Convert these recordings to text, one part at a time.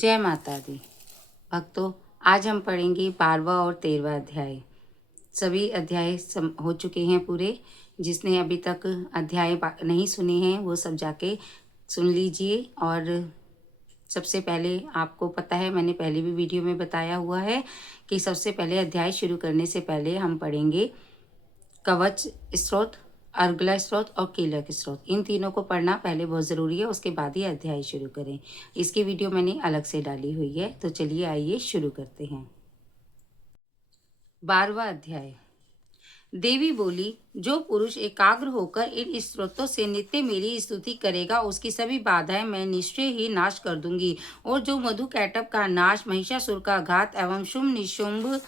जय माता दी। भक्तों, आज हम पढ़ेंगे 12वां और 13वां अध्याय। सभी अध्याय हो चुके हैं पूरे। जिसने अभी तक अध्याय नहीं सुने हैं वो सब जाके सुन लीजिए। और सबसे पहले आपको पता है, मैंने पहले भी वीडियो में बताया हुआ है कि सबसे पहले अध्याय शुरू करने से पहले हम पढ़ेंगे कवच स्त्रोत, अर्गला स्त्रोत और कीलक स्त्रोत। इन तीनों को पढ़ना पहले बहुत ज़रूरी है, उसके बाद ही अध्याय शुरू करें। इसकी वीडियो मैंने अलग से डाली हुई है। तो चलिए आइए शुरू करते हैं। 12वां अध्याय। देवी बोली, जो पुरुष एकाग्र होकर इन स्त्रोतों से नित्य मेरी स्तुति करेगा उसकी सभी बाधाएं मैं निश्चय ही नाश कर दूंगी। और जो मधु कैटभ का नाश, महिषासुर का घात एवं शुंभ निशुंभ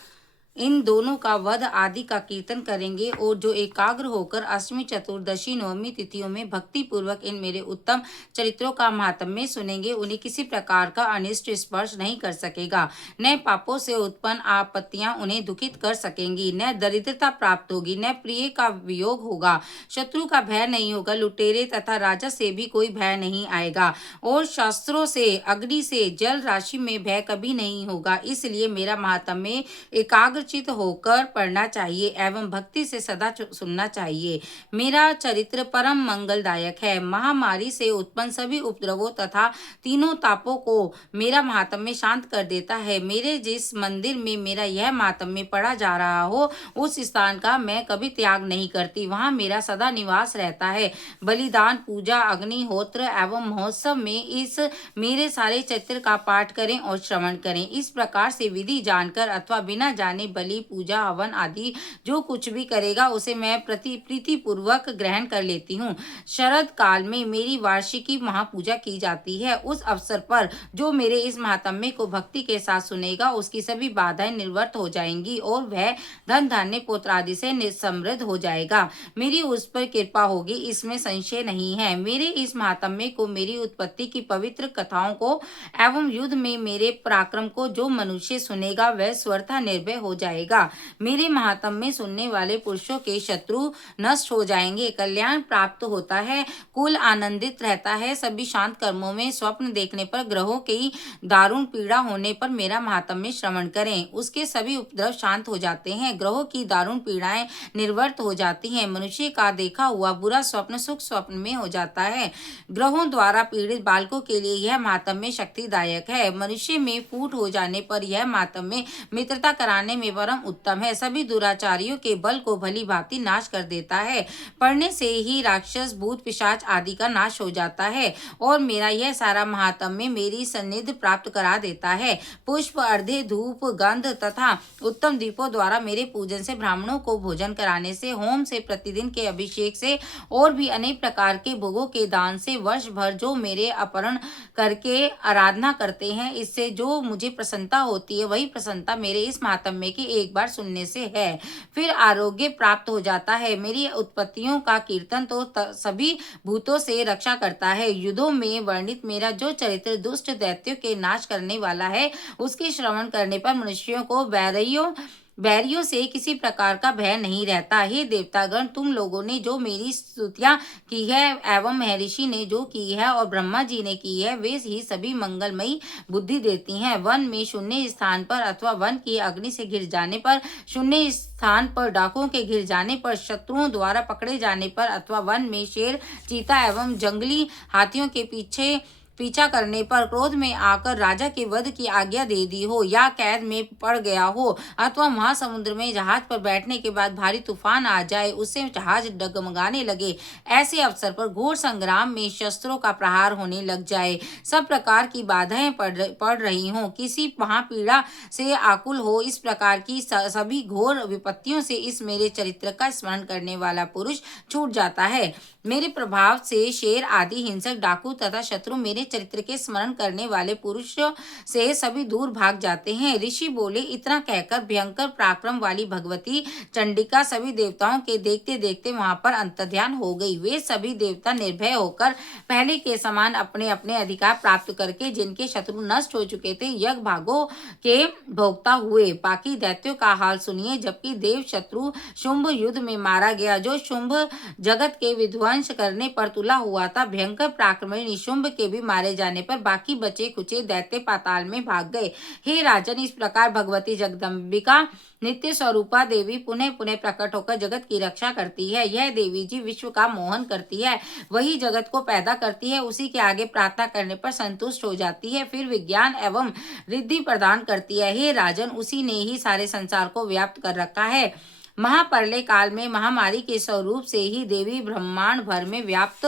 इन दोनों का वध आदि का कीर्तन करेंगे, और जो एकाग्र होकर अष्टमी, चतुर्दशी, नवमी तिथियों में भक्ति पूर्वक इन मेरे उत्तम चरित्रों का महात्म्य सुनेंगे, उन्हें किसी प्रकार का अनिष्ट स्पर्श नहीं कर सकेगा। न पापों से उत्पन्न आपत्तियां उन्हें दुखित कर सकेंगी, न दरिद्रता प्राप्त होगी, न प्रिय का वियोग होगा, शत्रु का भय नहीं होगा, लुटेरे तथा राजा से भी कोई भय नहीं आएगा, और शास्त्रों से, अग्नि से, जल राशि में भय कभी नहीं होगा। इसलिए मेरा महात्म्य एकाग्रचित होकर पढ़ना चाहिए एवं भक्ति से सदा सुनना चाहिए। मेरा चरित्र परम मंगलदायक है। महामारी से उत्पन्न सभी उपद्रवों तथा तीनों तापों को मेरा महात्म्य शांत कर देता है। मेरे जिस मंदिर में मेरा यह महात्म्य पढ़ा जा रहा हो उस स्थान का मैं कभी त्याग नहीं करती, वहां मेरा सदा निवास रहता है। बलिदान, पूजा, अग्निहोत्र एवं महोत्सव में इस मेरे सारे चरित्र का पाठ करें और श्रवण करें। इस प्रकार से विधि जानकर अथवा बिना जाने बलि, पूजा, हवन आदि जो कुछ भी करेगा उसे मैं प्रीति पूर्वक ग्रहण कर लेती हूँ। शरद काल में मेरी वार्षिकी महापूजा की जाती है। उस अवसर पर जो मेरे इस महात्म्य को भक्ति के साथ सुनेगा उसकी सभी बाधाएं निवृत्त हो जाएंगी और वह धन, धान्य, पुत्र आदि से समृद्ध हो जाएगा। मेरी उस पर कृपा होगी, इसमें संशय नहीं है। मेरे इस महात्म्य को, मेरी उत्पत्ति की पवित्र कथाओं को एवं युद्ध में मेरे पराक्रम को जो मनुष्य सुनेगा वह स्वतः निर्भय हो जाएगा। मेरे महात्म्य सुनने वाले पुरुषों के शत्रु नष्ट हो जाएंगे, कल्याण प्राप्त होता है, कुल आनंदित रहता है। सभी शांत कर्मों में स्वप्न देखने पर, ग्रहों की दारुण पीड़ा होने पर मेरा महात्म्य श्रवण करें, उसके सभी उपद्रव शांत हो जाते हैं, ग्रहों की दारुण पीड़ाएं निवृत्त हो जाती हैं, मनुष्य का देखा हुआ बुरा स्वप्न सुख स्वप्न में हो जाता है। ग्रहों द्वारा पीड़ित बालकों के लिए यह महात्म्य शक्तिदायक है। मनुष्य में फूट हो जाने पर यह महात्म्य मित्रता कराने में परम उत्तम है। सभी दुराचारियों के बल को भली भांति नाश कर देता है। पढ़ने से ही राक्षस, भूत, पिशाच आदि का नाश हो जाता है और मेरा यह सारा महात्म्य मेरी सन्निधि प्राप्त करा देता है। पुष्प, अर्धे, धूप, गंध तथा उत्तम दीपों द्वारा मेरे पूजन से, ब्राह्मणों को भोजन कराने से, होम से, प्रतिदिन के अभिषेक से और भी अनेक प्रकार के भोगों के दान से, वर्ष भर जो मेरे अपहरण करके आराधना करते हैं, इससे जो मुझे प्रसन्नता होती है वही प्रसन्नता मेरे इस महात्म्य की एक बार सुनने से है। फिर आरोग्य प्राप्त हो जाता है। मेरी उत्पत्तियों का कीर्तन तो सभी भूतों से रक्षा करता है। युद्धों में वर्णित मेरा जो चरित्र दुष्ट दैत्यों के नाश करने वाला है उसके श्रवण करने पर मनुष्यों को बैरियों से किसी प्रकार का भय नहीं रहता। हे देवतागण, तुम लोगों ने जो मेरी स्तुतियां की है एवं महर्षि ने जो की है और ब्रह्मा जी ने की है वे ही सभी मंगलमयी बुद्धि देती हैं। वन में शून्य स्थान पर अथवा वन की अग्नि से घिर जाने पर, शून्य स्थान पर डाकुओं के घिर जाने पर, शत्रुओं द्वारा पकड़े जाने पर अथवा वन में शेर, चीता एवं जंगली हाथियों के पीछा करने पर, क्रोध में आकर राजा के वध की आज्ञा दे दी हो, या कैद में पड़ गया हो, अथवा महासमुद्र में जहाज पर बैठने के बाद भारी तूफान आ जाए, उससे जहाज डगमगाने लगे, ऐसे अवसर पर घोर संग्राम में शस्त्रों का प्रहार होने लग जाए, सब प्रकार की बाधाएं पड़ रही हो, किसी महापीड़ा से आकुल हो, इस प्रकार की सभी घोर विपत्तियों से इस मेरे चरित्र का स्मरण करने वाला पुरुष छूट जाता है। मेरे प्रभाव से शेर आदि हिंसक, डाकू तथा शत्रु मेरे चरित्र के स्मरण करने वाले पुरुषों से सभी दूर भाग जाते हैं। ऋषि बोले, इतना कहकर भयंकर पराक्रम वाली भगवती चंडिका सभी देवताओं के देखते देखते वहां पर अंतर्ध्यान हो गई। वे सभी देवता निर्भय होकर पहले के समान अपने अपने अधिकार प्राप्त करके, जिनके शत्रु नष्ट हो चुके थे, यज्ञ भागों के भोक्ता हुए। बाकी दैत्यों का हाल सुनिए। जबकि देव शत्रु शुंभ युद्ध में मारा गया, जो शुंभ जगत के विध्वंस करने पर तुला हुआ था, भयंकर पराक्रमी निशुंभ के भी मारे जाने पर बाकी बचे खुचे दैत्य पाताल में भाग गए। हे राजन, इस प्रकार भगवती जगदम्बिका नित्य स्वरूपा देवी पुनः पुनः प्रकट होकर जगत की रक्षा करती है। यह देवी जी विश्व का मोहन करती है, वही जगत को पैदा करती है, उसी के आगे प्रार्थना करने पर संतुष्ट हो जाती है, फिर विज्ञान एवं रिद्धि प्रदान करती है। हे राजन, उसी ने ही सारे संसार को व्याप्त कर रखा है। महाप्रलय काल में महामारी के स्वरूप से ही देवी ब्रह्मांड भर में व्याप्त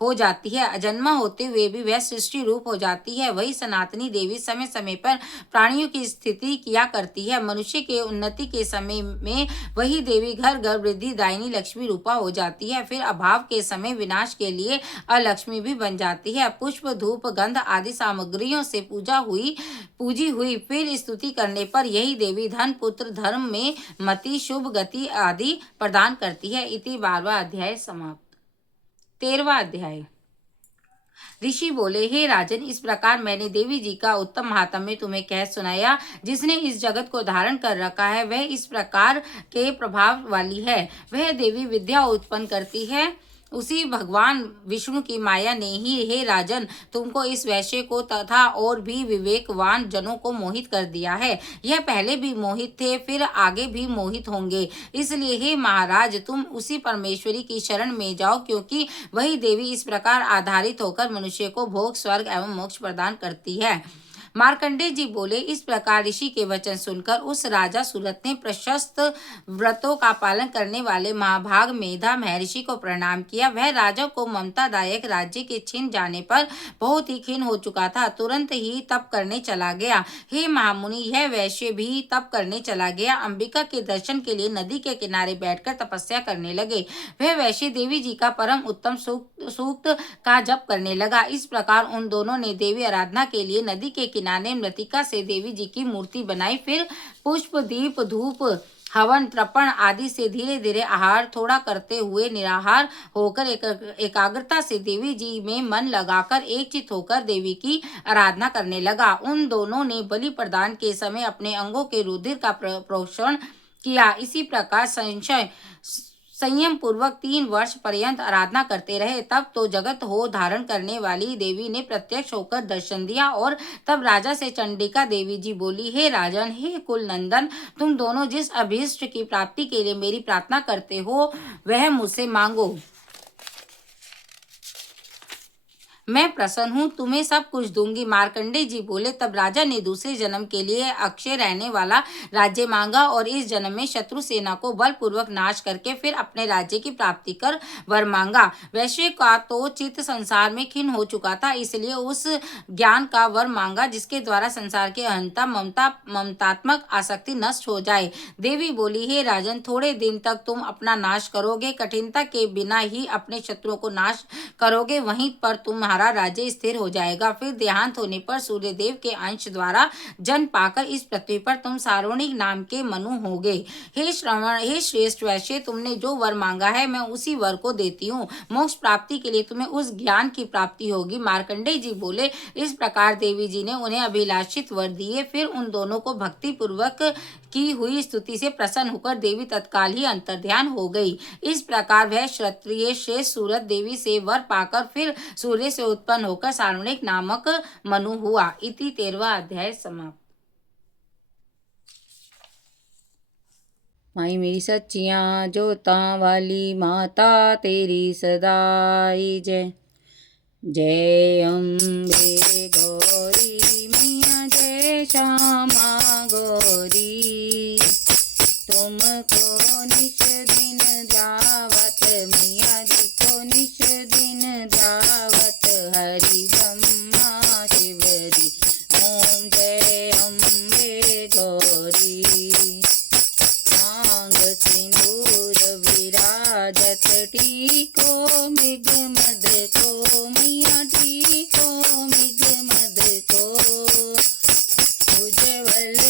हो जाती है। अजन्मा होते हुए भी वह सृष्टि रूप हो जाती है। वही सनातनी देवी समय समय पर प्राणियों की स्थिति किया करती है। मनुष्य के उन्नति के समय में वही देवी घर घर वृद्धि दायिनी लक्ष्मी रूपा हो जाती है। फिर अभाव के समय विनाश के लिए अलक्ष्मी भी बन जाती है। पुष्प धूप गंध आदि सामग्रियों से पूजी हुई फिर स्तुति करने पर यही देवी धन पुत्र धर्म में मति शुभ गति आदि प्रदान करती है। इति 12वां अध्याय समाप्त। 13वां अध्याय। ऋषि बोले, हे राजन, इस प्रकार मैंने देवी जी का उत्तम महात्म्य तुम्हें कह सुनाया। जिसने इस जगत को धारण कर रखा है वह इस प्रकार के प्रभाव वाली है। वह देवी विद्या उत्पन्न करती है, उसी भगवान विष्णु की माया ने ही हे राजन तुमको इस वैश्य को तथा और भी विवेकवान जनों को मोहित कर दिया है। यह पहले भी मोहित थे, फिर आगे भी मोहित होंगे। इसलिए हे महाराज, तुम उसी परमेश्वरी की शरण में जाओ, क्योंकि वही देवी इस प्रकार आधारित होकर मनुष्य को भोग स्वर्ग एवं मोक्ष प्रदान करती है। मार्कंडेय जी बोले, इस प्रकार ऋषि के वचन सुनकर उस राजा सुरथ ने प्रशस्त व्रतों का पालन करने वाले महाभाग मेधा महर्षि को प्रणाम किया। वह राजा को ममतादायक राज्य के छिन जाने पर बहुत ही खिन्न हो चुका था। तुरंत ही तप करने चला गया। हे महामुनि, यह वैश्य भी तप करने चला गया। अंबिका के दर्शन के लिए नदी के किनारे बैठकर तपस्या करने लगे। वह वैश्य देवी जी का परम उत्तम सूक्त का जप करने लगा। इस प्रकार उन दोनों ने देवी आराधना के लिए नदी के किनारे मृतिका से देवी जी की मूर्ति बनाई। फिर पुष्प दीप धूप हवन तर्पण आदि से धीरे धीरे आहार थोड़ा करते हुए निराहार होकर एकाग्रता से देवी जी में मन लगाकर एकचित होकर देवी की आराधना करने लगा। उन दोनों ने बलि प्रदान के समय अपने अंगों के रुधिर का प्रोक्षण किया। इसी प्रकार संयम पूर्वक 3 वर्ष पर्यंत आराधना करते रहे। तब तो जगत हो धारण करने वाली देवी ने प्रत्यक्ष होकर दर्शन दिया और तब राजा से चंडिका देवी जी बोली, हे राजन, हे कुल नंदन, तुम दोनों जिस अभीष्ट की प्राप्ति के लिए मेरी प्रार्थना करते हो वह मुझसे मांगो। मैं प्रसन्न हूँ, तुम्हें सब कुछ दूंगी। मार्कंडेय जी बोले, तब राजा ने दूसरे जन्म के लिए अक्षय रहने वाला राज्य मांगा और इस जन्म में शत्रु सेना को बलपूर्वक नाश करके फिर अपने राज्य की प्राप्ति कर वर मांगा। वैश्य का तो चित्त संसार में खिन्न हो चुका था, इसलिए उस ज्ञान का वर मांगा जिसके द्वारा संसार के अहंता ममतात्मक आसक्ति नष्ट हो जाए। देवी बोली, हे राजन, थोड़े दिन तक तुम अपना नाश करोगे, कठिनता के बिना ही अपने शत्रुओं को नाश करोगे, वहीं पर तुम्हारा राज्य स्थिर हो जाएगा। फिर देहांत होने पर सूर्यदेव के अंश द्वारा जन्म पाकर इस पृथ्वी पर तुम सारोणिक नाम के मनु होगे। हे श्रवण, हे श्रेष्ठ वैश्य, तुमने जो वर मांगा है मैं उसी वर को देती हूँ। मोक्ष प्राप्ति के लिए तुम्हें उस ज्ञान की प्राप्ति होगी। मार्कंडेय जी बोले, इस प्रकार देवी जी ने उन्हें अभिलाषित वर दिए। फिर उन दोनों को भक्ति पूर्वक की हुई स्तुति से प्रसन्न होकर देवी तत्काल ही अंतर्ध्यान हो गई। इस प्रकार वह क्षत्रिय श्रेष्ठ सूरत देवी से वर पाकर फिर सूर्य से उत्पन्न होकर सारुणिक नामक मनु हुआ। इति 13वां अध्याय समाप्त। माई मेरी सच्चियां जोतां वाली माता तेरी सदाई जय। जय अम्बे गौरी मैया, जय श्यामा गौरी, तुमको निश दिन जावत, मैया जी को निश दिन जावत, हरि ब्रह्मा शिवरी, ओम जय अम्बे गौरी। मांग सिंदूर विराजत, टीको मृग मद को, मैया टीको मृग मद को, उज्ज्वल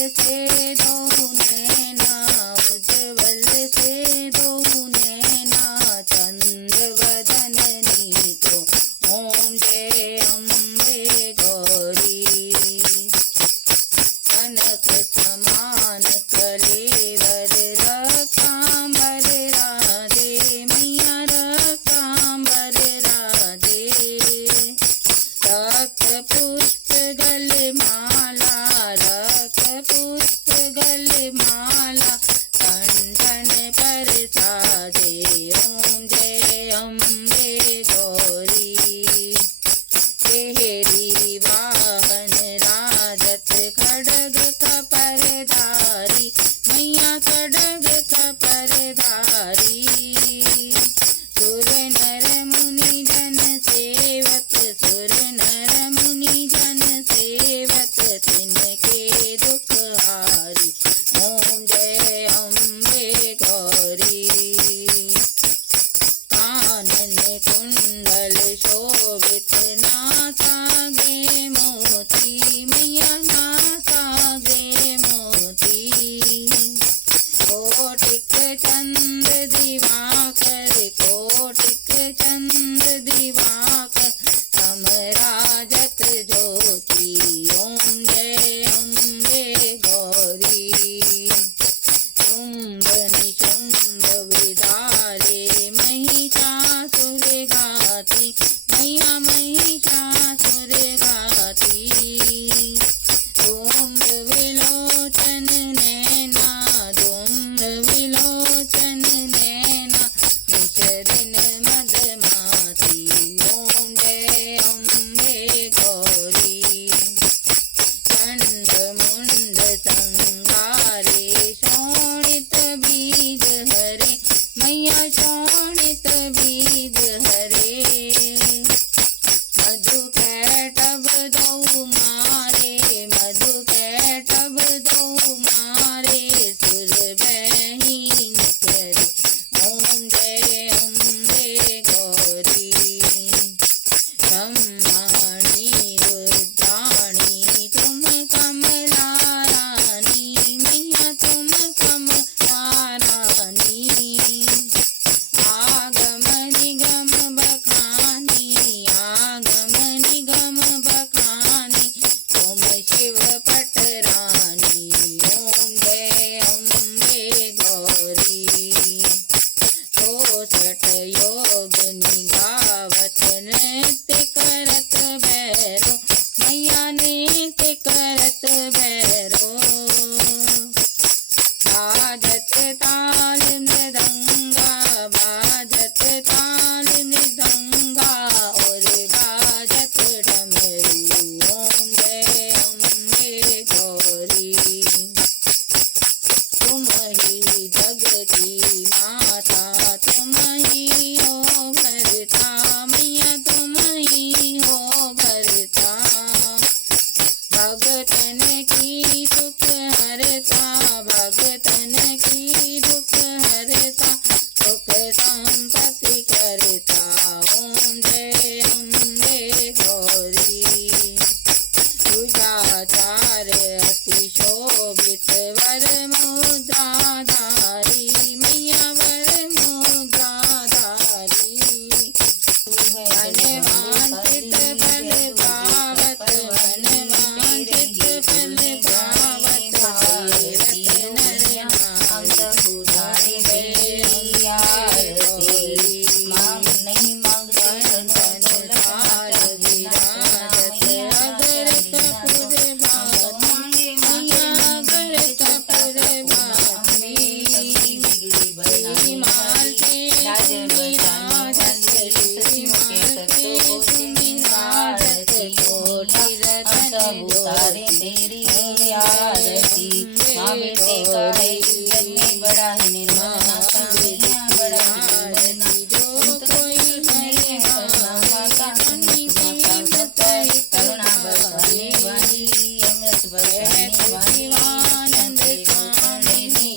मैया नृत्य करत भैरो बाजत ताल मृदंगा बाजत ताल मृदंगा और बाजत डमरू ओम जय अम्बे गौरी तुम ही जग की माता तुम ही हो भरता मैया तुम ही हो भरता भगतन की सुख हरता भगतन की दुख हरता सुख संपत्ति करता ओम जय अम्बे गौरी पूजाचार अति शोभित वर मुद्राधारी मैया वर मुद्राधारी मन वांछित फल पावत मन वांछित फल पावत तीरथ नर नारी तेरी आरती मांग नहीं मांगते संसार विराजत अगर कपूर भात मैया अगर कपूर भात तेरी माल पे विराजत तेरी माल पे विराजत कोटि रतन उतारे तेरी आरती माँ बेटे का है जग में बड़ा है निर्मल नाता मैया बड़ा है जो कोई नहीं माता करुणा बरसाने वाली अमृत बरसाने वाली आनंद स्वामी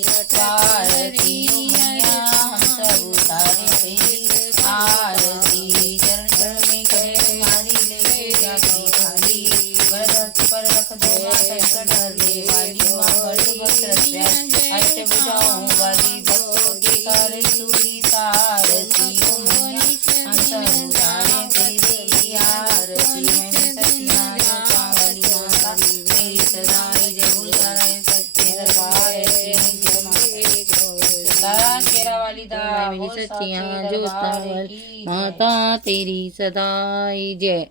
आरती मैया हम सब उतारे तेरी आरती चरण चरण में कहे मारी ले जाके खाली वरदत पर रख दो संकट हरने वाली माँ भक्त भक्त रक्षा अष्ट भुजाओं वाली भक्तों के कार्य सूरी सारथी हम सब उतारे तेरी आरती मैं सत्यनारायण वाली माता मेरी सदाई जय गुरुदाराय सच्चे दरबार तारा शेरा वाली दा मेरी सच्चियां जो माता तेरी सदाई जय।